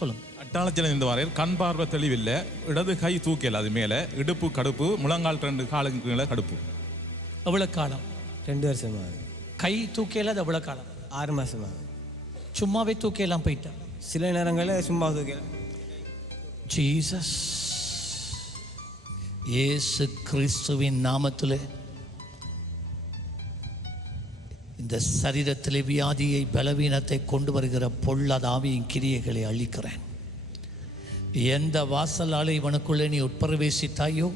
சொல்லுங்க. அட்டாளத்தில் இந்த வாரையில் கண் பார்வை தெளிவில்லை, இடது கை தூக்கல, அது மேலே இடுப்பு கடுப்பு, முழங்கால் 2 காலுக்கு மேலே கடுப்பு. எவ்வளவு காலம்? 2 வருஷமா. கை தூக்கையில அது எவ்வளவு காலம்? 6 மாசமா. சும்மாவே தூக்கையெல்லாம் போயிட்டேன். சில நேரங்களில் சும்மா தூக்கல. ஜீசஸ் இயேசு கிறிஸ்துவின் நாமத்திலே இந்த சரீரத்திலே வியாதியை பலவீனத்தை கொண்டு வருகிற பொல்லாதாவியின் கிரியைகளை அழிக்கிறேன். எந்த வாசலாலே இவனுக்குள்ளே நீ உட்பிரவேசித்தாயோ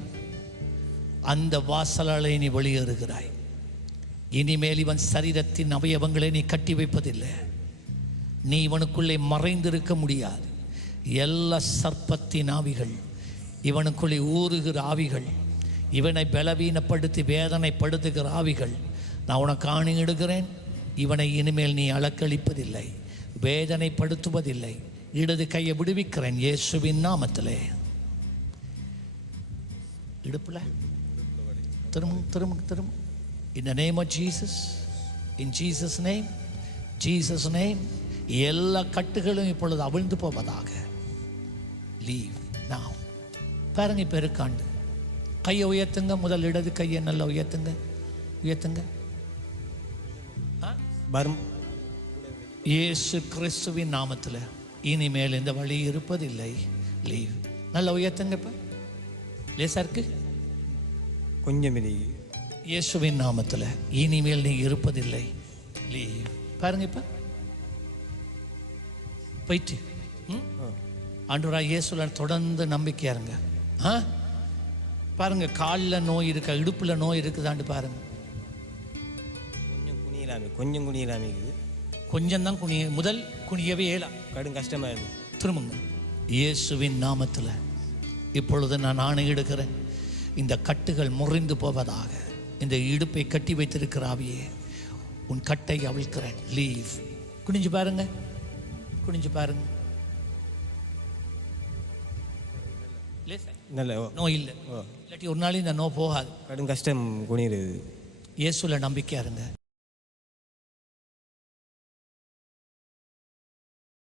அந்த வாசலாலே நீ வெளியேறுகிறாய். இனிமேல் இவன் சரீரத்தின் அவயவங்களை நீ கட்டி வைப்பதில்லை. நீ இவனுக்குள்ளே மறைந்திருக்க முடியாது. எல்லா சர்ப்பத்தின் ஆவிகள், இவனுக்குள்ளே ஊறுகிற ஆவிகள், இவனை பலவீனப்படுத்தி வேதனைப்படுத்துகிற ஆவிகள் நான் உனக்கு ஆணையிடுகிறேன். இவனை இனிமேல் நீ அலக்களிப்பதில்லை, வேதனைப்படுத்துவதில்லை. இடது கையை விடுவிக்கிறேன் இயேசுவின் நாமத்திலே. இடுப்புல திரும்ப in the name of Jesus, in Jesus name, Jesus name. எல்லா கட்டுகளும் இப்பொழுது அவிழ்ந்து போவதாக. Leave now. பாருங்க பெருக்காண்டு. கையை உயர்த்துங்க. முதல் இடது கையை நல்லா உயர்த்துங்க. இயேசு கிறிஸ்துவின் நாமத்தில் இனிமேல் இந்த வழி இருப்பதில்லை. லீவ். நல்லா உயர்த்துங்க. இப்போ லேசா இருக்கு கொஞ்சம். இயேசுவின் நாமத்தில் இனிமேல் நீ இருப்பதில்லை. லீவ். பாருங்க இப்போ போயிட்டு ஆண்டவராக இயேசுல தொடர்ந்து நம்பிக்கையா இருங்க. பாருங்க காலில் நோய் இருக்கா, இடுப்புல நோய் இருக்குதான்னு பாருங்க. கொஞ்சம் குனியலாமே. கொஞ்சம் தான் குனிய, முதல் குனியவே இயலாம். கடும் கஷ்டமா இருக்கு. திரும்புங்க. இயேசுவின் நாமத்தில் இப்பொழுது நான் ஆணையிடுகிறேன், இந்த கட்டுகள் முறிந்து போவதாக. இந்த இடுப்பை கட்டி வைத்திருக்கிற ஆவியே, உன் கட்டை அவிழ்க்கிறேன். லீவ். குனிஞ்சு பாருங்க. நோ இல்லை, இல்லாட்டி ஒரு நாள் இந்த நோ போகாது. கடும் கஷ்டம் குனிகிறது. இயேசுல நம்பிக்கையா இருங்க.